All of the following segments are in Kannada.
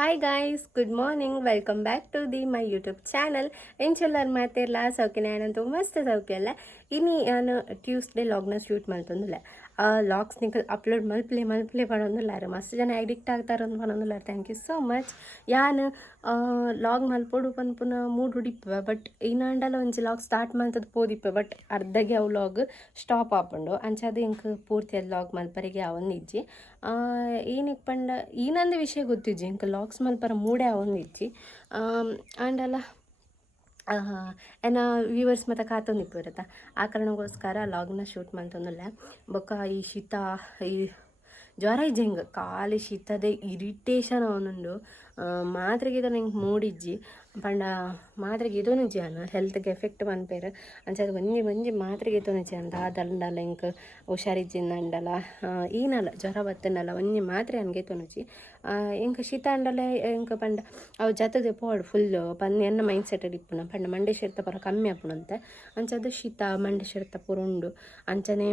Hi guys, good morning. Welcome back to my YouTube channel. ಎಂಚೆಲ್ಲರು ಮಾಡ್ತಿರಲ್ಲ ಸೌಖ್ಯ ನಾನಂತೂ ಮಸ್ತ್ ಸೌಖ್ಯ ಅಲ್ಲ. ಇನ್ನು ನಾನು ಟ್ಯೂಸ್ಡೇ ಲಾಗ್ನ ಶೂಟ್ ಮಾಡ್ತಂದಿಲ್ಲ. ಲಾಗ್ಸ್ ನಿಂಗೆ ಅಪ್ಲೋಡ್ ಮಲ್ಪ್ಲೆ ಮಾಡೋದಿಲ್ಲಾರ ಮಸ್ತ್ ಜನ ಅಡಿಕ್ಟ್ ಆಗ್ತಾರೆ ಅಂತ ಮಾಡೋದಿಲ್ಲ. Thank you so much. ಯಾನು ಲಾಗ್ ಮಲ್ಪೋಡು ಪನ್ಪುನ ಮೂಡ್ ಹುಡಿಪ ಬಟ್ ಇನ್ನಂಡಲ್ಲ ಒಂಚಿ ಲಾಗ್ ಸ್ಟಾರ್ಟ್ ಮಾಡ್ತದ ಪೋದಿಪ್ಪೆ ಬಟ್ ಅರ್ಧಗೆ ಅವು ಲಾಗ್ ಸ್ಟಾಪ್ ಆಪುಂಡು ಅಂಚದು ಇಂಕ ಪೂರ್ತಿ ಅದು ಲಾಗ್ ಮಲ್ಪರಿಗೆ ಅವೊಂದಿಜ್ಜಿ ಏನಕ್ಕೆ ಪಂಡ ಈನಂದು ವಿಷಯ ಗೊತ್ತಿಜ್ಜಿ ಇಂಕ ಲಾಗ್ಸ್ ಮಲ್ಪರ ಮೂಡೆ ಅವೊಂದಿಜ್ಜಿ ಆಂಡಲ್ಲ ಏನ ವ್ಯೂವರ್ಸ್ ಮತ್ತು ಕಾತೊಂದಿಪ್ಪು ಇರುತ್ತಾ ಆ ಕಾರಣಕ್ಕೋಸ್ಕರ ಲಾಗ್ನ ಶೂಟ್ ಮಾಡ್ತಂದಿಲ್ಲ. ಬೊಕ್ಕ ಈ ಶೀತ ಈ ಜ್ವರ ಇಜ್ಜಿ ಹಿಂಗೆ ಖಾಲಿ ಶೀತದೇ ಇರಿಟೇಷನ್ ಅವನುಂಡು ಮಾತ್ರೆಗೆ ನಂಗೆ ಮೂಡಿಜ್ಜಿ ಪಂಡ ಮಾತ್ರೆಗೆ ಇದೊಂದು ಅನ್ನ ಹೆಲ್ತ್ಗೆ ಎಫೆಕ್ಟ್ ಬಂದ್ಪೇರು ಅಂಚದು ಒಂಜಿ ಮಾತ್ರೆಗೆ ತೊನಿಜಿ ಅಂತ ಅದಂಡಲ್ಲ ಇಂಕ ಹುಷಾರಿಜ್ಜಿಂದಲ್ಲ ಏನಲ್ಲ ಜ್ವರ ಬತ್ತನಲ್ಲ ಒಂಜಿ ಮಾತ್ರೆ ಅನ್ಗೆ ತೊನಿಜಿ ಇಂಕ ಶೀತ ಅಂಡಲ್ಲ ಇಂಕ ಪಂಡ ಅವು ಜತದೆ ಪೋಡು ಫುಲ್ಲು ಪಂದು ಎನ್ನ ಮೈಂಡ್ ಸೆಟ್ ಇಪ್ಪುನ ಪಂಡ ಮಂಡೆ ಶೆರ್ತ ಪರ ಕಮ್ಮಿ ಆಪುಣಂತೆ ಅಂಚದು ಶೀತ ಮಂಡೆ ಶೆರ್ತ ಪೂರ ಉಂಡು ಅಂಚನೆ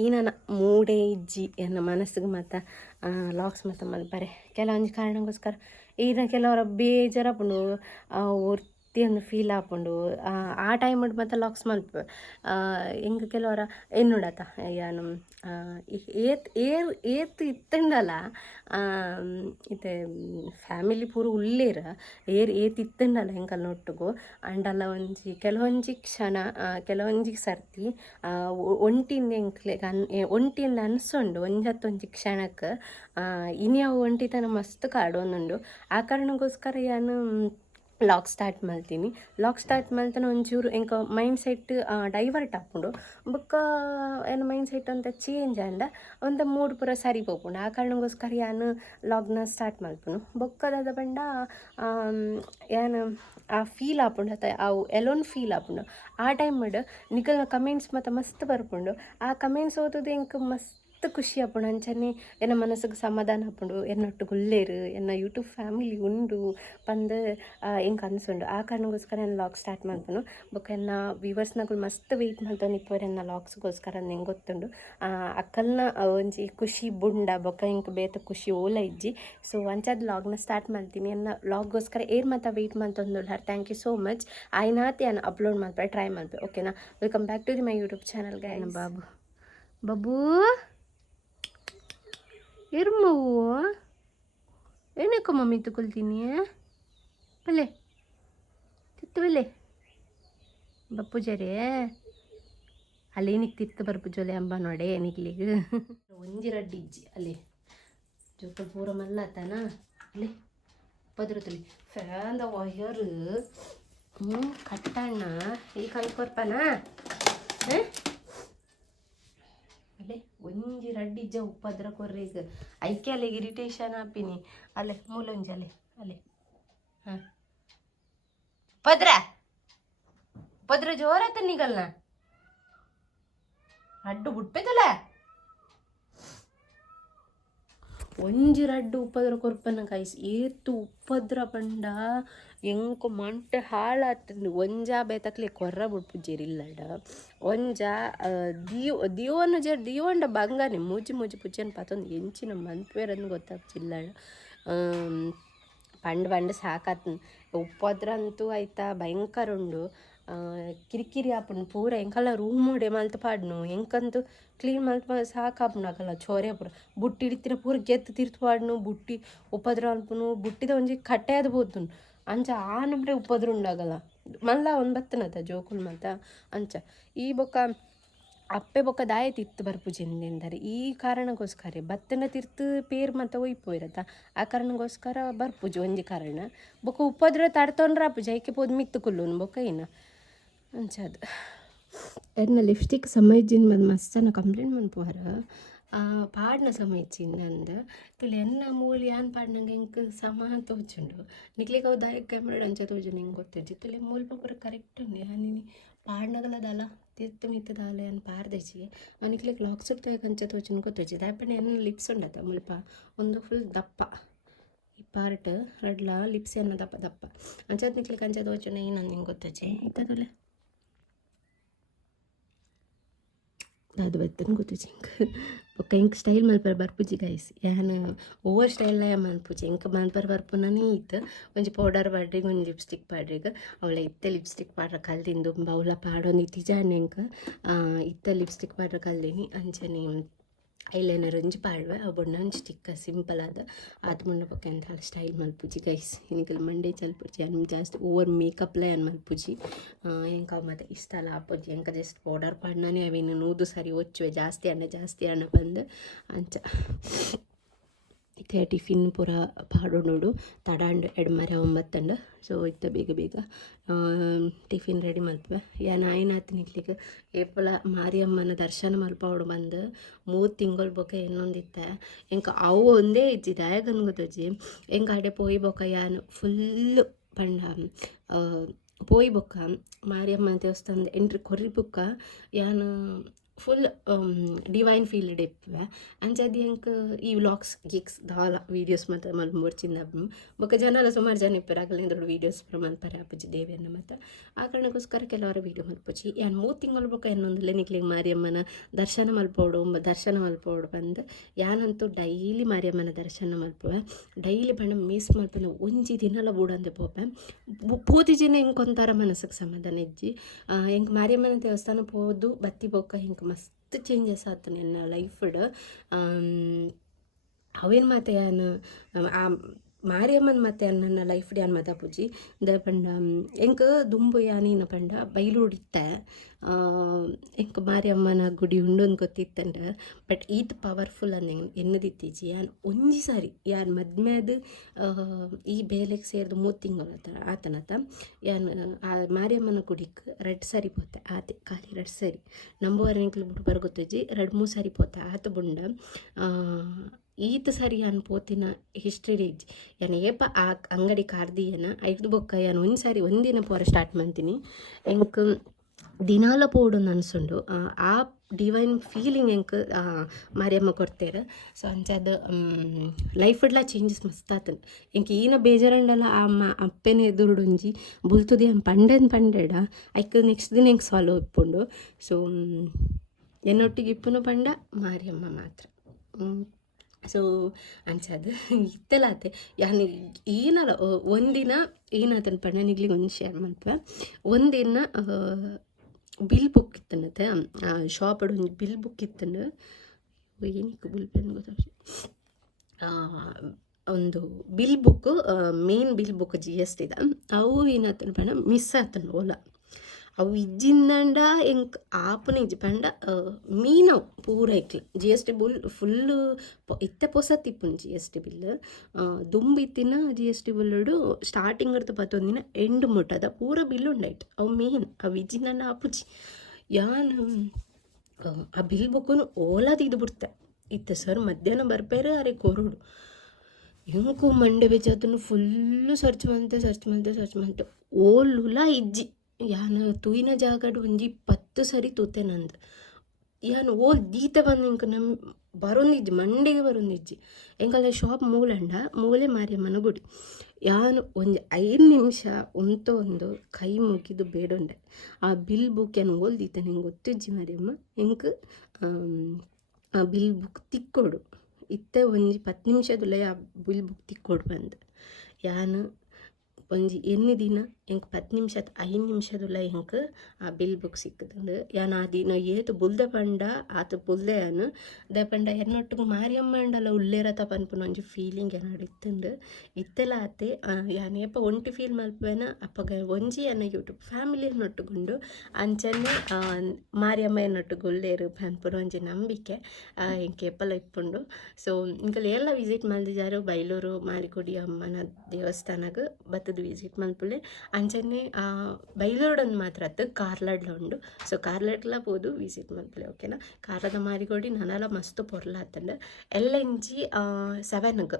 ಈನನ ಮೂಡೇ ಇಜ್ಜಿ ಎನ್ನ ಮನಸ್ಸಿಗೆ ಮತ್ತು ಲಾಕ್ಸ್ ಮತ್ತು ಮಲ್ಪರೆ ಕೆಲವೊಂದು ಕಾರಣಕ್ಕೋಸ್ಕರ ಈಗ ಕೆಲವರ ಬೇಜಾರಾಪುಂಡು ಒರ್ತಿಯೊಂದು ಫೀಲ್ ಆಪುಂಡು ಆ ಟೈಮ್ ಮತ್ತು ಲಾಕ್ಸ್ ಮಲ್ಪ ಹಿಂಗೆ ಕೆಲವರ ಎನ್ನುಡತ್ತ ಏನು ಏತ್ ಇತ್ತಂಡಲ್ಲ ಇದು ಫ್ಯಾಮಿಲಿ ಪೂರ ಉಳ್ಳೇರ ಏತ್ ಇತ್ತಂಡಲ್ಲ ಹೆಂಗಲ್ಲ ಒಟ್ಟಿಗೂ ಅಂಡಲ್ಲ ಒಂಜಿ ಕೆಲವೊಂಜಿ ಕ್ಷಣ ಕೆಲವೊಂಜಿ ಸರ್ತಿ ಒಂಟಿಂದ ಹೆಂಕ್ಲೆ ಒಂಟಿಂದ ಅನ್ಸೊಂಡು ಒಂಜತ್ತೊಂಜಿ ಕ್ಷಣಕ್ಕೆ ಇನ್ಯಾವ ಒಂಟಿತನ ಮಸ್ತ್ ಕಾಡೋನುಂಡು ಆ ಕಾರಣಕ್ಕೋಸ್ಕರ ಏನು ಲಾಗ್ ಸ್ಟಾರ್ಟ್ ಮಾಡ್ತೀನಿ. ಲಾಗ್ ಸ್ಟಾರ್ಟ್ ಮಾಡ್ತಾನೆ ಒಂಚೂರು ಎಂಕ ಮೈಂಡ್ ಸೆಟ್ ಡೈವರ್ಟ್ ಹಾಕ್ಕೊಂಡು ಬೊಕ್ಕ ಏನು ಮೈಂಡ್ ಸೆಟ್ ಅಂತ ಚೇಂಜ್ ಅಂಡ ಒಂದು ಮೂಡ್ ಪೂರ ಸರಿ ಪೋಪುಂಡು ಆ ಕಾರಣಕ್ಕೋಸ್ಕರ ಏನು ಲಾಗ್ನ ಸ್ಟಾರ್ಟ್ ಮಲ್ಪುನು ಬೊಕ್ಕದಾದ ಪಂಡ ಏನು ಆ ಫೀಲ್ ಆಪುಂಡು ಅಥವಾ ಅವು ಎಲೋನ್ ಫೀಲ್ ಆಪುಂಡು ಆ ಟೈಮ್ ಮಾಡು ನಿಖಲ್ ಕಮೆಂಟ್ಸ್ ಮತ್ತು ಮಸ್ತ್ ಬರ್ಪುಂಡು ಆ ಕಮೆಂಟ್ಸ್ ಓದೋದು ಎಂಕ ಮಸ್ತ್ ಖುಷಿ ಆಪುಂಡು ಅಂಚನೆ ಎನ್ನ ಮನಸ್ಸಿಗೆ ಸಮಾಧಾನ ಆಪುಂಡು ಎನ್ನೊಟ್ಟು ಗುಲ್ಲೇರು ಎನ್ನ ಯೂಟ್ಯೂಬ್ ಫ್ಯಾಮಿಲಿ ಉಂಡು ಪಂದು ಹೆಂಗೆ ಅನ್ಸುಂಡು ಆ ಕಾರಣಕ್ಕೋಸ್ಕರ ನಾನು ಲಾಗ್ ಸ್ಟಾರ್ಟ್ ಮಾಡ್ತಾನು ಬೊಕ್ಕ ಎನ್ನ ವ್ಯೂವರ್ಸ್ನಾಗಳು ಮಸ್ತ್ ವೆಯ್ಟ್ ಮಾಡ್ತಾನೆ ಇಪ್ಪರು ಎನ್ನ ಲಾಗ್ಸ್ಗೋಸ್ಕರ ಹೆಂಗೆ ಗೊತ್ತುಂಡು ಅಕ್ಕಲ್ನ ಒಂಜಿ ಖುಷಿ ಬುಂಡ ಬೊಕ್ಕ ಹಿಂಗೆ ಬೇತ ಖುಷಿ ಓಲ ಇಜ್ಜಿ ಸೊ ಅಂಚದು ಲಾಗ್ನ ಸ್ಟಾರ್ಟ್ ಮಾಡ್ತೀನಿ ಎನ್ನ ಲಾಗ್ಗೋಸ್ಕರ ಏರ್ ಮತ್ತು ವೆಯ್ಟ್ ಮಾಡ್ತಂದು ಥ್ಯಾಂಕ್ ಯು ಸೋ ಮಚ್ ಆಯ್ನಾತಿ ನಾನು ಅಪ್ಲೋಡ್ ಮಾಡ್ಬೇ ಟ್ರೈ ಮಾಡ್ಬೇ ಓಕೆನಾ. Welcome back to my YouTube ಚಾನಲ್ಗೆ ಬಾಬು ಬಾಬೂ ಇರ್ಮವು ಏನಕ್ಕ ಮಮ್ಮಿ ತಗೊಳ್ತೀನಿ ಬಲ್ಲೆ ತಿತ್ತು ಬಲ್ಲೆ ಬಪ್ಪು ಜರೇ ಅಲ್ಲಿ ಏನಿಗೆ ತಿತ್ತು ಬರ್ಪು ಜೊಲೆ ಅಂಬ ನೋಡೆ ನಿಗ್ಲಿಗೆ ಒಂಜಿ ರಡ್ಡಿ ಇಜ್ಜಿ ಅಲ್ಲಿ ಜೊತೆ ಪೂರ ಮಲ್ಲತ್ತಾನ ಅಲ್ಲಿ ಪದ್ರತಲಿ ಫ್ಯಾಂದ ವಯರು ಕಟ್ಟಣ್ಣ ಈ ಕಲ್ಕೊರ್ಪನ ಅಲ್ಲೇ ಒಂಜಿ ರಡ್ಡಿಜ್ಜ ಉಪ್ಪದ್ರ ಕೊರ್ರಿಗೆ ಐಕೆ ಅಲ್ಲಿಗೆ ಇರಿಟೇಷನ್ ಆಪಿನಿ ಅಲ್ಲೇ ಮೂಲೊಂಜಿ ಅಲ್ಲೇ ಹಾಂ ಪದ್ರ ಜೋರತ್ತ ನಿಗಲ್ನ ರಡ್ಡು ಬಿಟ್ಪೇತಲ್ಲ ಒಂಜಿ ರಡ್ಡು ಉಪ್ಪದ್ರ ಕೊರ್ಪನ ಕಾಯಿಸಿ ಏತು ಉಪ್ಪದ್ರ ಪಂಡ ಎಂಕು ಮಂಟೆ ಹಾಳಾತಂದು ಒಂಜಾ ಬೇತಕ್ಲೆ ಕೊರ್ರ ಬಿಡ್ಪುಜೇರಿಲ್ಲಡ ಒಂಜ ದಿಯೋನು ದಿಯೋಂಡ ಬಂಗಾನೆ ಮೂಜಿ ಪುಚ್ಚನ್ ಪಾತೊಂದು ಎಂಚಿನ ಮನ್ಪೇರನ್ನು ಗೊತ್ತಾಗ್ತಿಲ್ಲಡ ಪಂಡ್ ಸಾಕಾತ ಉಪ್ಪದ್ರ ಅಂತೂ ಆಯ್ತಾ ಭಯಂಕರ ಉಂಡು ಕಿರಿಕಿರಿ ಆಪುಂಡು ಪೂರ ಎಂಕಲ್ಲ ರೂಮ್ ಮೂಡೆ ಮಲ್ತು ಪಾಡ್ನು ಎಂಕಂತೂ ಕ್ಲೀನ್ ಮಲ್ತು ಸಾಕಾಪುಂಡು ಆಗಲ್ಲ ಚೋರೆ ಪೂರ ಬುಟ್ಟಿ ಹಿಡಿತಿನ ಪೂರ ಗೆತ್ತು ತಿರ್ತು ಪಾಡ್ನು ಬುಟ್ಟಿ ಉಪದ್ರ ಅನ್ಪುನು ಬುಟ್ಟಿದ ಒಂಜಿ ಕಟ್ಟೆ ಅದು ಬೋತುಂಡು ಅಂಚ ಆ ನಮ್ರೆ ಉಪದ್ರ ಉಂಡಾಗಲ್ಲ ಮಲ್ಲ ಒಂದು ಬತ್ತನದ ಜೋಕುಲ್ ಮತ್ತ ಅಂಚ ಈ ಬೊಕ್ಕ ಅಪ್ಪೆ ಬೊಕ್ಕ ದಾಯ ತಿತ್ತು ಬರ್ಪುಜೆಂದೆಂದರೆ ಈ ಕಾರಣಕ್ಕೋಸ್ಕರ ಬತ್ತನ ತಿರ್ತು ಪೇರು ಮತ್ತು ಒಯ್ಪೋಯಿರತ್ತ ಆ ಕಾರಣಕ್ಕೋಸ್ಕರ ಬರ್ಪುಜು ಒಂಜಿ ಕಾರಣ ಬೊಕ್ಕ ಉಪದ್ರ ತಡ್ತೊಂಡ್ರೆ ಅಪ್ಪು ಜೈಕೆ ಪೋದು ಮಿತ್ತು ಕುಲ್ಲುನು ಬೊಕ್ಕ ಏನು ಅಂಚದು ಎನ್ನ ಲಿಪ್ಸ್ಟಿಕ್ ಸಮಯಜಿನ ಬಂದು ಮಸ್ತನ ಕಂಪ್ಲೇಂಟ್ ಮನ್ಪುವಾರ ಪಾಡ್ನ ಸಮಯಚಿನ್ ನಂದು ತುಳಿ ಎನ್ನ ಮೂಲಿ ಯಾನ್ ಪಾಡ್ನಂಗೆ ಹೆಂಗೆ ಸಮ ತೋಚುಂಡು ನಿಕ್ಲಿಗೆ ಅವು ದಾಯಕ ಕ್ಯಾಮ್ರಾ ಅಂಚ ತೋಜು ಹಿಂಗೆ ಗೊತ್ತಿಜ್ಜಿ ತುಳಿ ಮೂಲ ಪೂರ ಕರೆಕ್ಟ್ ಉಂಡು ನೀನು ಪಾಡ್ನಗಲದಲ್ಲ ತಿರ್ತು ಮಿತ್ತದಾಲೆ ಅನ್ ಪಾರ್ದೆಜಿ ನಿಕ್ಲಿಗೆ ಲಾಕ್ ಸುಡ್ತಾ ಕಂಚ ತೋಚುನ್ ಗೊತ್ತಜ್ಜಿ ದಾಯಪಣ್ಣ ಎನ್ನ ಲಿಪ್ಸ್ ಉಂಡತ್ತ ಮುಲ್ಪ ಒಂದು ಫುಲ್ ದಪ್ಪ ಈ ಪಾರ್ಟ್ ರಡ್ಲ ಲಿಪ್ಸ್ ಎನ್ನ ದಪ್ಪ ಅಂಚದ ನಿಕ್ಲಿಗೆ ಅಂಚ ತೋಚುನ ಏನಂದು ಹಿಂಗೆ ಗೊತ್ತಜ್ಜಿ ಇತ್ತದಲ್ಲ ಅದು ಬತ್ತನ ಗೊತ್ತು ಚಿಂಕ್ ಬೊಕ್ಕ ಎಂಕ್ ಸ್ಟೈಲ್ ಮಲ್ಪರೆ ಬರ್ಪುಜಿ ಗೈಸ್ ಯಾನ್ ಓವರ್ ಸ್ಟೈಲ್ ಮಲ್ಪುಜಿ ಎಂಕ್ ಮಲ್ಪರೆ ಬರ್ಪುನನೇ ಇತ್ತು ಒಂಜಿ ಪೌಡರ್ ಪಾಡ್ರಿಗೆ ಒಂಜಿ ಲಿಪ್ಸ್ಟಿಕ್ ಪಾಡ್ರಿಗೆ ಅವಳ ಇತ್ತೆ ಲಿಪ್ಸ್ಟಿಕ್ ಪಾಡ್ರೆ ಕಲ್ದಿಂದು ಬೌಲ ಪಾಡೊಂದು ಇತ್ತಿಜಾನೆ ಎಂಕ್ ಇತ್ತೆ ಲಿಪ್ಸ್ಟಿಕ್ ಪಾಡ್ರೆ ಕಲ್ದಿನಿ ಅಂಚನೆ ಐಲೈನರ್ ಒಂಜಿ ಪಾಡ್ವೆ ಅವು ಬೊಣ್ಣ ಒಂಜಿ ಸ್ಟಿಕ್ಕ ಸಿಂಪಲ್ ಆದ ಅದು ಮುನ್ನ ಪಕ್ಕ ಎಂತ ಸ್ಟೈಲ್ ಮಲ್ಪುಜಿ ಗೈಸ್ എനിക്കಲ್ಲಿ ಮಂಡೇ ಚಲ್ಪುಜಿ ಅನ್ನು ಜಾಸ್ತಿ ಓವರ್ ಮೇಕಪ್ಲ ಏನು ಮಲ್ಪುಜಿ ಎಂಕ ಮತ್ತೆ ಇಷ್ಟ ಅಲ್ಲ ಆಪುಜಿ ಎಂಕ ಜಸ್ಟ್ ಪೌಡರ್ ಪಾಡ್ನೇ ಅವೇನು ನೂದು ಸರಿ ಒಚ್ಚುವೆ ಜಾಸ್ತಿ ಹಣ ಬಂದು ಅಂಚ ಇತ್ತೆ ಟಿಫಿನ್ ಪೂರ ಪಾಡೋಡು ತಡಾಂಡು ಎಡ್ಮರೆ 9 ಸೊ ಇತ್ತ ಬೇಗ ಟಿಫಿನ್ ರೆಡಿ ಮಲ್ಪೆ ಯಾನ್ ಆಯ್ನಾತ್ ನಿಕ್ಲಿಕ್ಕೆ ಏಪಲ ಮಾರಿಯಮ್ಮನ ದರ್ಶನ ಮಲ್ಪವಡು ಬಂದು 3 ತಿಂಗಳು ಬೊಕ ಇನ್ನೊಂದಿತ್ತೆ ಎಂಕ ಅವು ಒಂದೇ ಇಜ್ಜಿ ದಯಗನ್ ಗೊತ್ತಜ್ಜಿ ಎಂಕ ಅಡೆ ಪೋಯಿ ಬೊಕ ಯಾನ್ ಫುಲ್ಲು ಪಂಡ ಪೋಯಿ ಬೊಕ್ಕ ಮಾರಿಯಮ್ಮನ ದೇವಸ್ಥಾನದ ಎಂಟ್ರಿ ಕೊರ್ರಿ ಬೊಕ್ಕ ಯಾನ್ ಫುಲ್ ಡಿವೈನ್ ಫೀಲ್ಡ್ ಇಪ್ಪೆ ಅಂಚದಿ ಎಂಕ್ ಈ ವ್ಲಾಗ್ಸ್ ಗಿಕ್ಸ್ ದಾಲ ವೀಡಿಯೋಸ್ ಮತ್ತು ಮಲ್ಪೊರ್ಚಿಂದ ಬೊಕ್ಕ ಜನ ಸುಮಾರು ಜನ ಇಪ್ಪರು ಆಗಲಿಂದ ವೀಡಿಯೋಸ್ ಪೂರ ಮಲ್ಪರೆ ಆಪುಜಿ ದೇವಿಯನ್ನ ಮತ್ತು ಆ ಕಾರಣಕ್ಕೋಸ್ಕರ ಕೆಲವರು ವೀಡಿಯೋ ಮಲ್ಪುಜಿ ಯಾನ್ 3 ತಿಂಗಳು ಬೊಕ್ಕ ಇನ್ನೊಂದಲ್ಲೇ ನಿಕ್ಲಿಗೆ ಮಾರಿಯಮ್ಮನ ದರ್ಶನ ಮಲ್ಪೋಡು ಬಂದು ಯಾನಂತೂ ಡೈಲಿ ಮಾರಿಯಮ್ಮನ ದರ್ಶನ ಮಲ್ಪುವೆ ಡೈಲಿ ಬಣ್ಣ ಮಿಸ್ ಮಲ್ಪನೆ ಒಂಜಿ ದಿನಲ ಬೂಡಂದೆ ಪೋಪೆ ಪೂತಿ ಜನ ಇಂಕೊಂತಾರ ಮನಸ್ಸಿಗೆ ಸಮಾಧಾನ ಇಜ್ಜಿ ಎಂಕ್ ಮಾರಿಯಮ್ಮನ ದೇವಸ್ಥಾನ ಪೋದು ಬತ್ತಿ ಬೊಕ್ಕ ಹಿಂಗೆ ಮಸ್ತ್ ಚೇಂಜಸ್ ಆಯ್ತು ನನ್ನ ಲೈಫಡ್ ಅವೇನು ಮಾತೆ ಯಾನು ಆ ಮಾರಿಯಮ್ಮನ ಮತ್ತೆ ನನ್ನ ಲೈಫ್ ಯಾನ್ ಮಾತಾಪುಜಿ ದ ಪಂಡ ಎಂಕ್ ದುಂಬು ಯಾನೇನು ಪಂಡ ಬೈಲೂಡಿತ್ತೆ ಎಂಕ್ ಮಾರಿಯಮ್ಮನ ಗುಡಿ ಉಂಡೊಂದು ಗೊತ್ತಿತ್ತಂಡ ಬಟ್ ಈತ್ ಪವರ್ಫುಲ್ ಅನ್ನೆ ಎನ್ನದಿತ್ತೀಜಿ ಯಾನ್ ಒಂಜಿ ಸಾರಿ ಯಾನ್ ಮದ್ಮೆದು ಈ ಬೇಲೆಗೆ ಸೇರಿದು 3 ತಿಂಗಳು ಆತನತ ಯಾನ್ ಆ ಮಾರಿಯಮ್ಮನ ಗುಡಿಗೆ 2 ಸಾರಿ ಪೋತೆ ಆತೆ ಖಾಲಿ 2 ಸಾರಿ ನಂಬುವರೆ ಎಂಕ್ಲು ಬಿಟ್ಟು ಬರ್ಗೊತ್ತಜ್ಜಿ 2-3 ಸಾರಿ ಪೋತೆ ಆತ ಬುಂಡ ಈತ ಸರಿ ಯಾನ್ ಪೋತಿನ ಹಿಸ್ಟ್ರಿ ಇಜ್ಜಿ ಯಾನ್ ಏಪ ಆ ಅಂಗಡಿ ಕಾರ್ದಿಯನ ಐದು ಬೊಕ್ಕ ಯಾನ್ ಒಂದ್ಸಾರಿ ಒಂದಿನ ಪೋರ ಸ್ಟಾರ್ಟ್ ಮಾಡ್ತೀನಿ ಎಂಕ್ ದಿನಾಲ ಪೋಡು ಅನ್ಸುಂಡು ಆ ಡಿವೈನ್ ಫೀಲಿಂಗ್ ಎಂಕ್ ಮಾರಿಯಮ್ಮ ಕೊಡ್ತೇರು ಸೊ ಅಂಚದು ಲೈಫಡ್ಲ ಚೇಂಜಸ್ ಮಸ್ತ್ ಆತನ ಎಂಕ್ ಈನ ಬೇಜಾರಂಡಲ್ಲ ಆ ಅಪ್ಪೆನ ಎದುರುಡೊಂಜಿ ಬುಲ್ತುದಿ ಪಂಡೆಡ ಐಕ್ ನೆಕ್ಸ್ಟ್ ದಿನ ಎಂಕ್ ಸಾಲ್ವ್ ಇಪ್ಪುಂಡು ಸೊ ಎನ್ನೊಟ್ಟಿಗೆ ಇಪ್ಪುನು ಪಂಡ ಮಾರಿಯಮ್ಮ ಮಾತ್ರ ಸೊ ಅಂಚದು ಇತ್ತಲಾತೆ ಯಾನ್ ಏನಲ್ಲ ಒಂದಿನ ಏನಾತನ ಪಂಡ ನಿಗ್ಲಿಗೆ ಒಂದು ಶೇರ್ ಮಲ್ಪೆ ಒಂದಿನ ಬಿಲ್ ಬುಕ್ ಇತ್ತನತ್ತೆ ಶಾಪಡ್ ಒಂದು ಬಿಲ್ ಬುಕ್ ಇತ್ತನು ಏನಕ್ಕೆ ಬಿಲ್ ಪೆನ್ ಗೊತ್ತಾಗ್ತದೆ ಒಂದು bill book main bill book GST ಅವು ಏನಾತನ ಪಂಡ ಮಿಸ್ ಆತನು ಓಲ ಅವು ಇಜ್ಜಿಂದಂಡ ಎಂಕ್ ಆಪನ ಇಜ್ಜಿ ಪಂಡ ಮೀನವು ಪೂರ ಇಕ್ಲು GST ಬಿಲ್ ಫುಲ್ಲು ಇತ್ತೆ ಪೊಸತ್ ಇಪ್ಪುನು GST bill ದುಂಬಿತ್ತಿನ GST bill starting ಇರ್ತ ಪತ್ತೊಂದಿನ ಎಂಡ್ ಮುಟ್ಟದ ಪೂರ ಬಿಲ್ ಉಂಡಾಯ್ತು ಅವು ಮೇನ್ ಅವು ಇಜ್ಜಿಂದಂಡ ಆಪುಜಿ ಯಾನ್ ಆ ಬಿಲ್ ಬುಕ್ಕನು ಓಲಾದ ಇದು ಬಿಡ್ತೆ ಇತ್ತೆ ಸರ್ ಮಧ್ಯಾಹ್ನ ಬರ್ಪೇರೆ ಅರೆ ಕೊರೋಡು ಎಂಕು ಮಂಡೆ ಬೆಚ್ಚದನ್ನು ಫುಲ್ಲು ಸರ್ಚ್ ಮಾಡ್ತೆ ಓಲುಲ ಇಜ್ಜಿ ಯಾನ್ ತೂಯಿನ ಜಾಗಡ್ ಒಂಜಿ 10 ಸರಿ ತೂತೆ ನಂದು ಯಾನ್ ಓಲ್ ದೀತ ಬಂದು ಇಂಕ ಬರೊಂದಿಜ್ಜಿ ಮಂಡೆಗೆ ಬರೊಂದಿಜ್ಜಿ ಎಂಕಲ್ಲ ಶಾಪ್ ಮೂಲೆ ಮಾರಿಯಮ್ಮನ ಗುಡಿ ಯಾನ್ ಒಂದು 5 ನಿಮಿಷ ಒಂದು ಕೈ ಮುಗಿದು ಬೇಡೊಂಡೆ ಆ ಬಿಲ್ ಬುಕ್ ಯಾನ್ ಓಲ್ದೀತ ನಿಂಗೆ ಗೊತ್ತಿಜ್ಜಿ ಮಾರಿಯಮ್ಮ ಎಂಕ್ ಆ ಬಿಲ್ ಬುಕ್ ತಿಕ್ಕೊಡು ಇತ್ತೆ ಒಂಜಿ 10 ನಿಮಿಷದಲ್ಲೇ ಆ ಬಿಲ್ ಬುಕ್ ತಿಕ್ಕೊಡು ಬಂದು ಯಾನ್ ಒಂಜಿ ಎన్ని ದಿನ ಎಂಕ್ 10 ನಿಮಿಷದ 5 ನಿಮಿಷದಲ್ಲ ಎಂಕ್ ಆ ಬಿಲ್ ಬುಕ್ ಸಿಕ್ಕದಂಡು ಯಾನ್ ಆ ದಿನ ಏತು ಬುಲ್ದೆ ಪಂಡ ಆತ ಬುಲ್ದೆ ಯಾನು ದಪಂಡ ಎನ್ನೊಟ್ಟಿಗೆ ಮಾರಿಯಮ್ಮ ಅಂಡಲ್ಲ ಉಲ್ಲೇರತ ಪನ್ಪುನ ಒಂಜಿ ಫೀಲಿಂಗ್ ಏನಾಡು ಇತ್ತುಂಡು ಇತ್ತೆಲ್ಲ ಆತೆ ಯಾನ್ ಏಪ ಒಂಟಿ ಫೀಲ್ ಮಲ್ಪೇನ ಅಪ್ಪಗ ಒಂಜಿ ಎನ್ನ ಯೂಟ್ಯೂಬ್ ಫ್ಯಾಮಿಲಿಯನ್ನೊಟ್ಟುಗುಂಡು ಅಂಚನೆ ಮಾರಿಯಮ್ಮ ಎನ್ನೊಟ್ಟಿಗೆ ಉಲ್ಲೇರು ಪನ್ಪುನ ಒಂಜಿ ನಂಬಿಕೆ ಎಂಕ್ ಏಪಲ ಇಪ್ಪುಂಡು ಸೊ ಇಂಕಲ್ ಎಲ್ಲ ವಿಸಿಟ್ ಮಲ್ದಿಜಾರು ಬೈಲೂರು ಮಾರಿಕೊಡಿ ಅಮ್ಮನ ದೇವಸ್ಥಾನಗ್ ಬತ್ತದ ವಿಸಿಟ್ ಮಲ್ಪುಲೆ ಅಂಚನೆ ಬೈಲೂರೊಂದು ಮಾತ್ರ ಅತ್ತು ಕಾರ್ಲಾಡ್ಲ ಉಂಡು ಸೊ ಕಾರ್ಲಾಡ್ಲ ಪೋದು ವಿಸಿಟ್ ಮಲ್ಪುಲೆ ಓಕೆನಾ ಕಾರ್ಲದ ಮಾರಿಗೋಡಿ ನನಲ ಮಸ್ತ್ ಪೊರ್ಲ ಆತಂಡು ಎಲ್ಲೆಂಜಿ 7ಗ್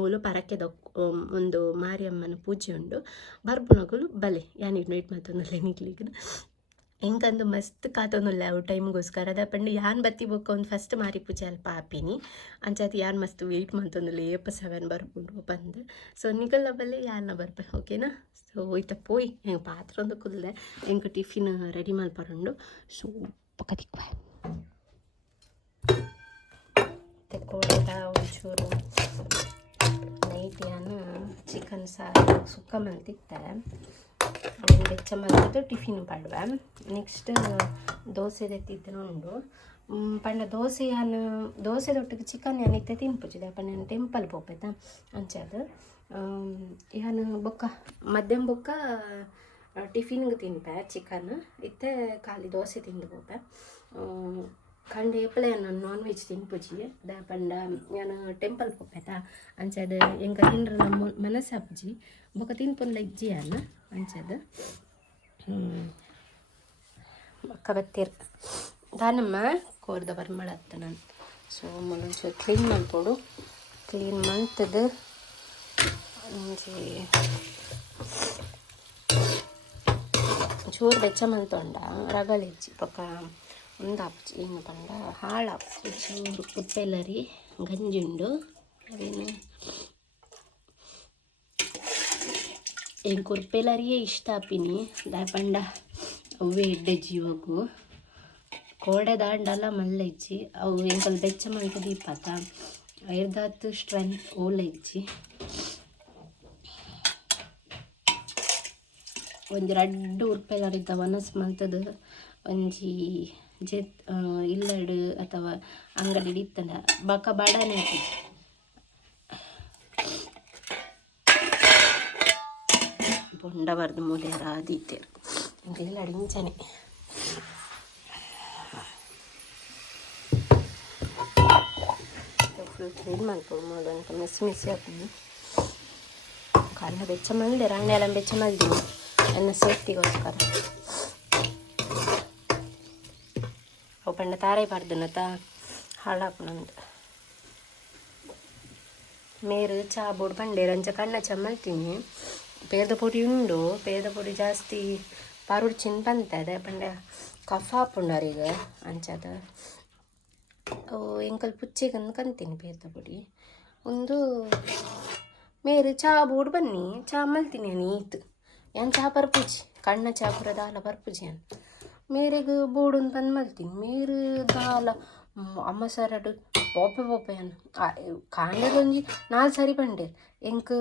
ಮೂಲು ಪರಕೆದ ಒಂದು ಮಾರಿಯಮ್ಮನ ಪೂಜೆ ಉಂಡು ಬರ್ಪುನಗುಲು ಬಲೆ ಯಾನ್ ಇನ್ವೈಟ್ ಮಾಡ್ತೊಂದಲ್ಲ ನಿಕ್ಲಿಗೆ ಎಂಕಂದು ಮಸ್ತ್ ಕಾತೊಂದುಲ್ಲ ಅವು ಟೈಮ್ಗೋಸ್ಕರ ಅದಪ್ಪಂಡು ಯಾನ್ ಬತ್ತಿ ಬೊಕ್ಕ ಒಂದು ಫಸ್ಟ್ ಮಾರಿ ಪೂಜೆ ಅಲ್ಪ ಆಪಿನಿ ಅಂಚಾತಿ ಯಾನ್ ಮಸ್ತ್ ವೆಯ್ಟ್ ಮಾಡ್ತೊಂದುಲ್ಲ 7 ಬರ್ಪುಂಡು ಬಂದು ಸೊ ನಿಗಲ್ಲ ಬಲ್ಲೆ ಯಾನ್ನ ಬರ್ಪೆ ಓಕೆನಾ ಸೊ ಹೋಯ್ತ ಪೋಯ್ ಹೆಂಗೆ ಪಾತ್ರ ಒಂದು ಕುಲ್ದೆ ಹೆಂಗೆ ಟಿಫಿನ್ ರೆಡಿ ಮಲ್ಪರುಂಡು ಸೊ ಪಕ್ಕ ತಿಕ್ವ ಮತ್ತು ಕೋಳಿದ ಒಂಚೂರು ನೈಟಿಯನ್ನು ಚಿಕನ್ ಸಾರು ಸುಕ್ಕ ಮಲ್ತಿತ್ತೆ ಅದನ್ನು ಬೆಚ್ಚ ಮಲ್ತಿದ್ದು ಟಿಫಿನ್ ಪಡುವೆ. ನೆಕ್ಸ್ಟ್ ದೋಸೆ ತೆತ್ತಿದ್ದು ಉಂಡು ಪಂಡ ದೋಸೆದೊಟ್ಟಿಗೆ ಚಿಕನ್ ಏನಿತ್ತೆ ತಿನ್ಪುಜಿದೆ ಪಂಡ ನಾನು ಟೆಂಪಲ್ ಪೋಪೆತ ಅಂಚದು ಯಾನು ಬೊಕ್ಕ ಮಧ್ಯಾಹ್ನ ಬೊಕ್ಕ ಟಿಫಿನ್ಗೆ ತಿನ್ಪೆ ಚಿಕನ್ ಇತ್ತೆ ಖಾಲಿ ದೋಸೆ ತಿಂದು ಪೋಪೆ ಕಂಡು ಎಪ್ಪಲೆ ನಾನು ನಾನ್ ವೆಜ್ ತಿನ್ಪುಜಿ ದ ಪಂಡ ನಾನು ಟೆಂಪಲ್ ಪೋಪೆತ ಅಂಚದು ಎಂಕ ತಿನ್ರ ನಮ್ಮ ಮನಸ್ಸು ಹಾಪುಜಿ ಬೊಕ್ಕ ತಿನ್ಪೊಂದು ಇಜ್ಜಿ ಅನ್ನ ಅಂಚದು ಬೊಕ್ಕ ಬತ್ತೀರ್ ದಾನಮ್ಮ ಕೋರ್ದ ಬರ್ಮಳ ಅತ್ತ ನಾನು ಸೊ ಒಂಚೂರು ಕ್ಲೀನ್ ಮಲ್ಪೋಡು ಕ್ಲೀನ್ ಮಲ್ತದು ಒಂಜಿ ಚೂರು ಬೆಚ್ಚ ಮಲ್ತೊಂಡ ರಗಳಿಜ್ಜಿ ಪಕ್ಕ ಒಂದಾಪುಜಿ ಏನು ಪಂಡ ಹಾಳಾಪುಜಿ ಚೂರು ಉಪ್ಪೆಲ್ಲರಿ ಗಂಜಿ ಉಂಡು ಅವೇನು ಏನು ಕುರ್ಪೆಲರಿಯೇ ಇಷ್ಟ ಆಪಿನಿ ದಾಪಂಡ ಅವೇ ಎಡ್ಡೆ ಜೀವಗು ಕೋಡೆ ದಾಂಡಲ್ಲ ಮಲ್ಲ ಇಜ್ಜಿ ಅವು ಎಂಕಲ್ ಬೆಚ್ಚ ಮಲ್ತ ದೀಪತ್ತ ಐರ್ದಾತು ಸ್ಟ್ರೆಂತ್ ಓಲ ಇಜ್ಜಿ ಒಂಜಿ ರಡ್ಡು ಉರ್ಪೆಲರಿದ್ದ ವನಸ್ ಮಲ್ತದು ಒಂಜಿ ಜೆತ್ ಇಲ್ಲಡು ಅಥವಾ ಅಂಗಡಿ ಇತ್ತಂಡ ಬಕ ಬಡನೆ ಆತಿಜಿ ಬೊಂಡ ಬರ್ದು ಮೂಲೆಯರ ಆದೀತೇರು ಇಂಕಲೆಲ್ಲ ಅಡಿಂಚನೆ ಫುಲ್ ಕ್ಲೀನ್ ಮಾಡ್ಕೊಂಡು ಅಂತ ಮೆಸ್ಸಿ ಹಾಕೊಂಡು ಕಣ್ಣ ಬೆಚ್ಚ ಮಲ್ದೆ ರಾಣೆ ಎಲ್ಲ ಬೆಚ್ಚ ಮಲ್ದಿನಿ ನನ್ನ ಸೇಫ್ಟಿಗೋಸ್ಕರ ಅವು ಪಂಡ ತಾರೈಬಾರ್ದನತ ಹಾಳಾಪುನಂದು ಮೇರು ಚಾ ಬೋಡು ಪಂಡೆ ರಂಚ ಕಣ್ಣ ಚಮ್ಮಲ್ತೀನಿ ಪೇದ ಪೊಡಿ ಉಂಡು ಪೇದ ಪೊಡಿ ಜಾಸ್ತಿ ಪಾರುಡ್ ಚಿನ್ ಬಂತದೆ ಪಂಡ ಕಫ ಹಾಪುಂಡಾರೀಗ ಅಂಚದ ಅವು ಎಂಕಲ್ ಪುಚ್ಚೆಗಂದು ಕಂತೀನಿ ಪೇದ ಪೊಡಿ ಒಂದು ಮೇರು ಚಾ ಬೋಡು ಬನ್ನಿ ಚಾ ಮಲ್ತೀನಿ ನೀತು ಏನು ಚಾ ಪರ್ಪುಜಿ ಕಣ್ಣ ಚಾ ಪುರ ದಾಲ ಪರ್ಪುಜಿ ಅಂತ ಮೇರೆಗೆ ಬೋಡೊಂದು ಬಂದು ಮಲ್ತೀನಿ ಮೇರು ದಾಲ ಅಮ್ಮ ಸರಡು ಪೋಪೆ ಪೋಪೆ ಅನ್ನ ಕಾಂಡದೊಂಜಿ 4 ಸರಿ ಬಂಡೆ ಎಂಕ್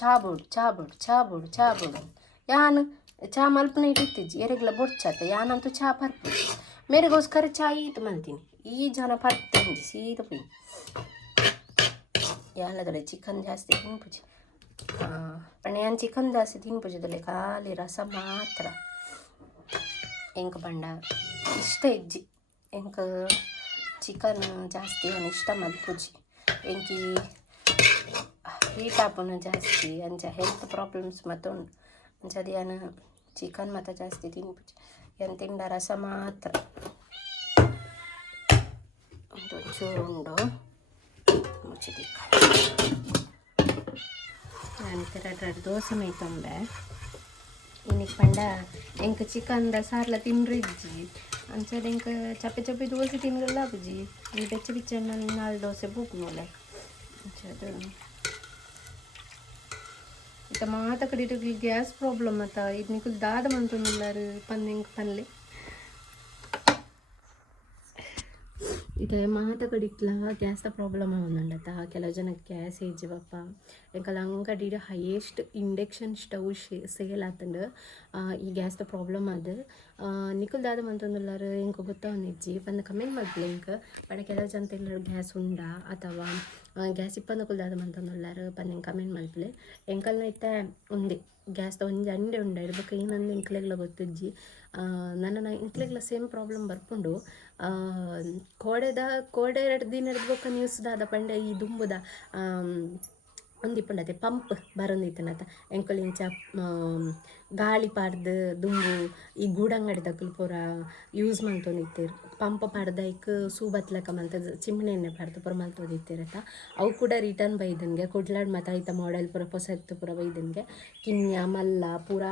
ಚಾ ಬೋಡು ಯಾನು ಚಾ ಮಲ್ಪನ ಇಟ್ಟಿಜ್ಜಿ ಎರೆಗ್ಲ ಬೊಡ್ಚಾತ ಯಾನಂತೂ ಚಾ ಪರ್ಪು ಮೇರೆಗೋಸ್ಕರ ಚಾ ಈತು ಮಲ್ತೀನಿ ಈ ಜನ ಪರ್ತೀನಿ ಸೀದ ಪುಯ್ ಯಾನದೊಳೆ ಚಿಕನ್ ಜಾಸ್ತಿ ತಿನ್ಪುಜಿ ಪಂಡ ಏನು ಚಿಕನ್ ಜಾಸ್ತಿ ತಿನ್ಪುಜಿದೊಳೆ ಖಾಲಿ ರಸ ಮಾತ್ರ ಎಂಕ ಪಂಡ ಇಷ್ಟ ಇಜ್ಜಿ ಎಂಕ ಚಿಕನ್ ಜಾಸ್ತಿ ಅವನು ಇಷ್ಟ ಮಲ್ಪುಜಿ ಎಂಕಿ ಹೀಟ್ ಆಪುನ ಜಾಸ್ತಿ ಅಂಚ ಹೆಲ್ತ್ ಪ್ರಾಬ್ಲಮ್ಸ್ ಮತ್ತು ಉಂಡು ಅಂಚದು ಏನು ಚಿಕನ್ ಮತ್ತು ಜಾಸ್ತಿ ತಿನ್ಪುಜಿ ಏನು ತಿಂಡ ರಸ ಮಾತ್ರ ಒಂಚೂರು ಉಂಡು ಮುಚ್ಚಿದಿಕ್ಕ ನಾನು ದೋಸೆ ಮೇಯ್ತೊಂಡೆ ಇನ್ನಿಗೆ ಪಂಡ ಎಂಕ ಚಿಕನ್ದ ಸಾರ್ಲ ತಿನ್ರಿಜ್ಜಿ ಅಂಚದ ಎಂಕ ಚಪ್ಪೆ ದೋಸೆ ತಿನ್ಗಲ್ಲ ಆಪುಜಿ ಈ ಬೆಚ್ಚ ಬಿಚ್ಚ 4 ದೋಸೆ ಬೂಕ್ನೋಲೆ ಅಂಚದು ಇತ್ತ ಮಾತ ಕಡಿಟು ಗ್ಯಾಸ್ ಪ್ರಾಬ್ಲಮ್ ಅತ್ತ ಇದು ನಿಕುಲ್ ದಾದ ಮಂತೊಂದುಲ್ಲಾರು ಪಂದೆಂಕ್ ಪನ್ಲೆ ಇದು ಮಾತ ಕಡಿಕ್ಲ ಗ್ಯಾಸ್ದ ಪ್ರಾಬ್ಲಮ್ ಆವೊಂದುಂಡತ ಕೆಲವು ಜನಕ್ಕೆ ಗ್ಯಾಸ್ ಏಜ್ವಪ್ಪ ಎಂಕಲ್ಲ ಅಂಗಡಿಡ್ ಹೈಯೆಸ್ಟ್ ಇಂಡಕ್ಷನ್ ಸ್ಟವ್ ಸೇಲ್ ಆತಂಡು ಈ ಗ್ಯಾಸ್ದ ಪ್ರಾಬ್ಲಮ್ ಅದು ನಿಕುಲ್ ದಾದ ಮಂತೊಂದುಲ್ಲಾರು ಎಂಕ ಗೊತ್ತಾವೊಂದಿಜ್ಜಿ ಪಂದ ಕಮೆಂಟ್ ಮಲ್ಪಲೆ ಎಂಕ ಪಂಡ ಕೆಲವು ಜನ ಎಲ್ಲರೂ ಗ್ಯಾಸ್ ಉಂಡ ಅಥವಾ ಗ್ಯಾಸ್ ಇಪ್ಪಂದಕುಲ್ ದಾದ ಮಂತೊಂದುಲ್ಲಾರು ಪಂದ ಕಮೆಂಟ್ ಮಲ್ಪಲೆ ಎಂಕಲ್ನ ಇತ್ತೆ ಉಂದೆ ಗ್ಯಾಸ್ದ ಒಂಜಿ ಅಂಡೆ ಉಂಡ ಇರ್ಬೇಕು ಏನಂದು ಇಂಕ್ಲೆಗ್ಲ ಗೊತ್ತಿಜ್ಜಿ ನನ್ನ ಇಂಕ್ಲೆಗ್ಲ ಸೇಮ್ ಪ್ರಾಬ್ಲಮ್ ಬರ್ಪುಂಡು ಕೋಡೆ 2 ದಿನ ಬೊಕ್ಕ ನ್ಯೂಸ್ ದಾದ ಪಂಡ ಈ ದುಂಬುದ ಒಂದಿಪ್ಪುಂಡತೆ ಪಂಪ್ ಬರೊಂದಿತ್ತನತ ಎಂಕುಲು ಇಂಚ ಗಾಳಿ ಪಾಡ್ದು ದುಂಬು ಈ ಗೂಡಂಗಡಿದಕುಲು ಪೂರ ಯೂಸ್ ಮಲ್ತೊಂದಿತ್ತೆರ್ ಪಂಪ್ ಪಾಡ್ದೈಕ್ ಸೂಬತ್ಲಕ ಮಲ್ತ ಚಿಮ್ಣಿ ಎಣ್ಣೆ ಪಾಡ್ದು ಪೂರ ಮಲ್ತೊಂದಿತ್ತೆರತ ಅವು ಕೂಡ ರಿಟರ್ನ್ ಬೈದನ್ಗೆ ಕುಡ್ಲಾಡ್ ಮತ್ತು ಐತ ಮಾಡೆಲ್ ಪೂರ ಹೊಸತ್ತು ಪೂರ ಬೈದನ್ಗೆ ಕಿನ್ಯ ಮಲ್ಲ ಪೂರ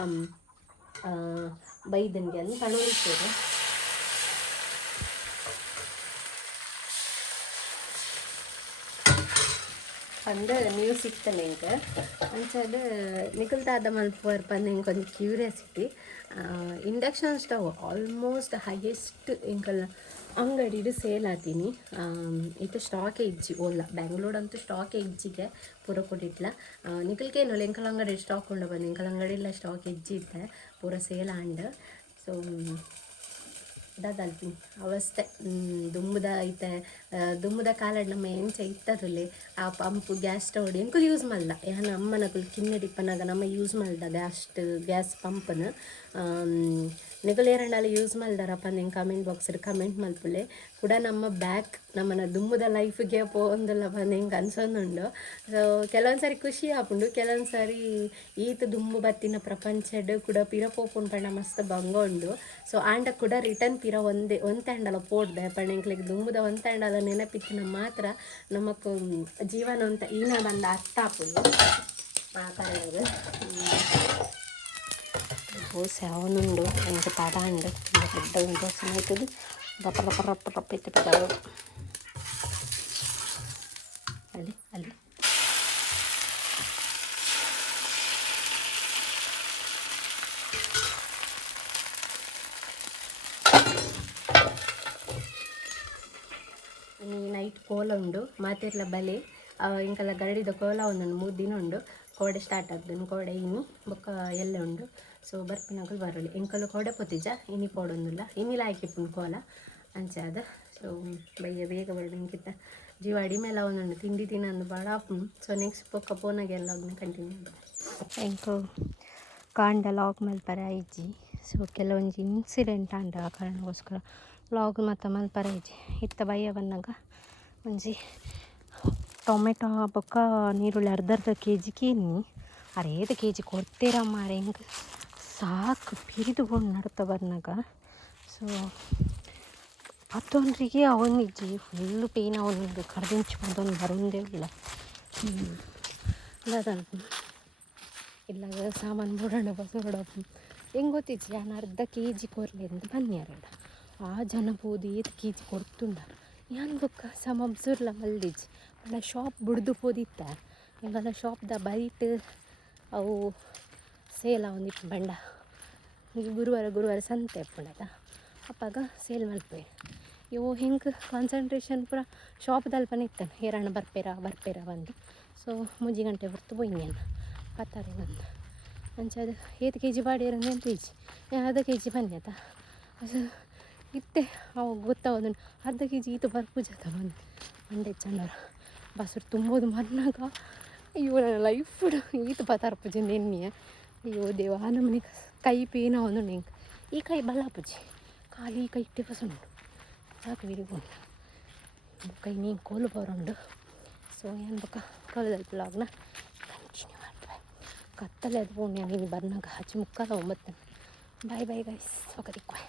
ಬೈದನ್ಗೆ ಅಂತ ಕಣೋದಿತ್ತೇರು ಪಂಡ ನ್ಯೂಸ್ ಇತ್ತಲ್ಲ ಈಗ ಅಂಚದು ನಿಕುಲ್ ದಾದ ಮಲ್ಪುವರ್ ಪಂದ ಇಂಕೊಂದು curiosity induction stove almost highest ಇಂಕಲ್ ಅಂಗಡಿಡು ಸೇಲ್ ಆತೀನಿ ಇದು ಸ್ಟಾಕ್ ಇಜ್ಜಿ ಓಲ್ಲ ಬ್ಯಾಂಗ್ಳೂರ್ ಅಂತೂ ಸ್ಟಾಕ್ ಇಜ್ಜಿಗೆ ಪೂರ ಕೊಟ್ಟಿಟ್ಲ ನಿಖಲ್ಕೇನು ಎಂಕಲ್ ಅಂಗಡಿ ಸ್ಟಾಕ್ ಉಂಡು ಬಂದು ಎಂಕಲ್ ಅಂಗಡಿಲ್ಲ ಸ್ಟಾಕ್ ಇಜ್ಜಿತ್ತೆ ಪೂರ ಸೇಲ್ ಆಂಡ್ ಸೊ ದಾದಲ್ಪಿ ಅವಸ್ಥೆ ದುಂಬುದ ಐತೆ ದುಂಬುದ ಕಾಲಡ್ ನಮ್ಮ ಎಂಚ ಇತ್ತದಲ್ಲಿ ಆ ಪಂಪ್ ಗ್ಯಾಸ್ ಸ್ಟವ್ ಎಂಕುಲು ಯೂಸ್ ಮಲ್ಲ ಯಾನ ಅಮ್ಮನಕುಲು ಕಿನ್ನಡಿಪ್ಪನಾಗ ನಮ್ಮ ಯೂಸ್ ಮಲ್ದ ಗ್ಯಾಸ್ ಪಂಪನ್ನು ನಿಕುಲು ಎರಡಾಲ ಯೂಸ್ ಮಲ್ದಾರಪ್ಪ ನಿಂಗೆ ಕಮೆಂಟ್ ಬಾಕ್ಸಲ್ಲಿ ಕಮೆಂಟ್ ಮಲ್ಪುಲೆ ಕೂಡ ನಮ್ಮ ಬ್ಯಾಕ್ ನಮ್ಮನ ದುಂಬುದ ಲೈಫ್ಗೆ ಪೋಂದಲ್ಲ ಬಂದು ಹಿಂಗೆ ಅನ್ಸೊಂದುಂಡು ಸೊ ಕೆಲವೊಂದು ಸಾರಿ ಖುಷಿ ಆಪುಂಡು ಕೆಲವೊಂದು ಸಾರಿ ಈತ ದುಂಬು ಬತ್ತಿನ ಪ್ರಪಂಚಡ್ ಕೂಡ ಪಿರ ಪೋಪುಂಡು ಪಂಡ ಮಸ್ತ್ ಬಂಗ ಉಂಡು ಸೊ ಆಂಡ ಕೂಡ ರಿಟರ್ನ್ ಪಿರ ಒಂತೆಂಡಲ ಪೋಡ್ದೆ ಪಂಡ ದುಂಬುದ ಒಂತೆಂಡಲ ನೆನಪಿತ್ತಿನ ಮಾತ್ರ ನಮಕ್ ಜೀವನ ಅಂತ ಈನ ಬಂದ ಅರ್ಥ ಆಪುಂಡು ಆ ಕಾರಣದ ದೋಸೆ ಅವನುಂಡು ನನಗೆ ತಡ ಉಂಡು ದೊಡ್ಡ ದೋಸೆ ಆಯ್ತದೆ ರಪ್ಪ ರಪ್ಪ ರಪ್ಪ ರಪ್ಪ ಇತ್ತು ಅಲ್ಲಿ ಅಲ್ಲಿ ನೈಟ್ ಕೋಲ ಉಂಡು ಮಾತಿರ್ಲ ಬಲೆ ಇಂಕಲ್ಲ ಗರಡಿದ ಕೋಲ ಒಂದೊಂದು 3 ದಿನ ಉಂಡು ಕೋಡೆ ಸ್ಟಾರ್ಟ್ ಆಗ್ತದೆ ಕೋಡೆ ಇನಿ ಬೊಕ್ಕ ಎಲ್ಲ ಉಂಡು ಸೊ ಬರ್ಪಿನಕಲ್ ಬರಲಿ ಎಂಕಲು ಕೋಡೆ ಪೊತಿಜ ಇನಿ ಪೋಡೊಂದುಲ್ಲ ಇನ್ನಿಲ ಆಯ್ಕಿಪ್ಪುಂಡು ಕೋಲ ಅಂಚಾದ ಸೊ ಬಯ್ಯ ಬೇಗ ಬರ್ಡು ಇಂಕಿತ್ತ ಜೀವ ಅಡಿಮೇಲೆ ಒಂದುಂಡು ತಿಂಡಿ ತಿನ್ನೊಂದು ಭಾಳ ಆಪುಂಡು ಸೊ ನೆಕ್ಸ್ಟ್ ಪೊಕ್ಕ ಪೋನಾಗೆಲ್ಲ ಅದನ್ನ ಕಂಟಿನ್ಯೂ ಮಾಡ್ತಾರೆ ಎಂಕು ಕಾಂಡ ಲಾಗ್ ಮಲ್ಪರೆ ಐಜಿ ಸೊ ಕೆಲವೊಂದು ಇನ್ಸಿಡೆಂಟ್ ಅಂಡ ಆ ಕಾರಣಕ್ಕೋಸ್ಕರ ಲಾಗ್ ಮತ್ತು ಮಲ್ಪರೆ ಐಜಿ ಇತ್ತ ಬಯ್ಯ ಬಂದಾಗ ಒಂಜಿ ಟೊಮೆಟೊ ಬೊಕ್ಕ ನೀರುಳ್ಳಿ ಅರ್ಧ ಕೆಜಿ ಕೀನಿ ಅರೇದು ಕೆಜಿ ಕೊಡ್ತೀರ ಮಾರೆ ಹಿಂಗೆ ಸಾಕು ಪಿರಿದುಕೊಂಡು ನಡ್ತಾ ಬಂದಾಗ ಸೊ ಮತ್ತೊಂದ್ರಿಗೆ ಅವನಿಜ್ಜಿ ಫುಲ್ಲು ಪೇಯ್ನ್ ಅವನಿಗೆ ಕಡ್ದಿಂಚ್ಕೊಂಡೊಂದು ಬರೋದೇ ಇಲ್ಲ ಅದಂತ ಇಲ್ಲಾಗ ಸಾಮಾನು ಬೋಡೋಣ ಬಸೋಡ ಹೆಂಗೆ ಗೊತ್ತಿಜ್ಜಿ ನಾನು ಅರ್ಧ ಕೆಜಿ ಕೊರ್ಲಿ ಅಂತ ಬನ್ನಿಯಾರಡ ಆ ಜನ ಬೋದು 8 ಕೆಜಿ ಕೊಡ್ತುಂಡ ಯಾನ್ ಬೊಕ್ಕ ಸಮ ಅಬ್ಸರ್ಲ ಮಲ್ದಿಜ್ಜಿ ಅಲ್ಲ ಶಾಪ್ ಬುಡ್ದು ಪೋದಿತ್ತ ಹಿಂಗೆಲ್ಲ ಶಾಪ್ದ ಬೈಟ್ ಅವು ಸೇಲ್ ಒಂದಿಟ್ಟು ಬಂಡ ಈಗ ಗುರುವಾರ ಸಂತೆ ಪುಂಡದ ಅಪ್ಪಾಗ ಸೇಲ್ ಮಲ್ಪೆ ಇವು ಹಿಂಗೆ ಕಾನ್ಸಂಟ್ರೇಷನ್ ಪೂರ ಶಾಪ್ದಲ್ಪನೇ ಇತ್ತಾನೆ ಏರಣ್ಣ ಬರ್ಪೇರ ಬಂದು ಸೊ 3 ಗಂಟೆ ಹೊರ್ತು ಬೊಯ್ಯನ ಪತ್ತಾರೆ ಬಂದು ಅಂಚದು 8 ಕೆಜಿ ಬಾಡಿಯರಂದ್ರೆ ಎಂತ ಈಜಿ ಅರ್ಧ ಕೆಜಿ ಬನ್ನಿ ಅದು ಇತ್ತೆ ಅವು ಗೊತ್ತಾಗೋದು ಅರ್ಧ ಕೆಜಿ ಈತು ಬರ್ಪುಜತ ಬಂದು ಮಂಡೆ ಚಂದರ ಬಸ್ರು ತುಂಬೋದು ಮನ್ನಾಗ ಅಯ್ಯೋ ನನ್ನ ಲೈಫ್ ಈತು ಬತ್ತಾರಪ್ಪುಜಿ ನೆನ್ನೆಯ ಅಯ್ಯೋ ದೇವ ನಮ್ಮನೆ ಕೈ ಪೇನ ಒಂದು ನಿಂಗೆ ಈ ಕೈ ಬಲ್ಲಾಪುಜಿ ಖಾಲಿ ಕೈ ಇಟ್ಟೆ ಬಸುಂಡು ಸಾಕು ವಿರಿಗೊಂಡು ಕೈ ನೀನು ಕೋಲು ಬರೋಂಡು ಸೊ ಏನು ಬೊಕ್ಕ ಕಳೆದ ಬ್ಲಾಗ್ನ ಕಂಟಿನ್ಯೂ ಮಾಡ್ತೇವೆ ಕತ್ತಲೆ ಅದು ನೀನು ಬರ್ನಾಗ 8:45 ಬಾಯ್ ಗೈಸ್ ಹೋಗೋದಿಕ್ವೆ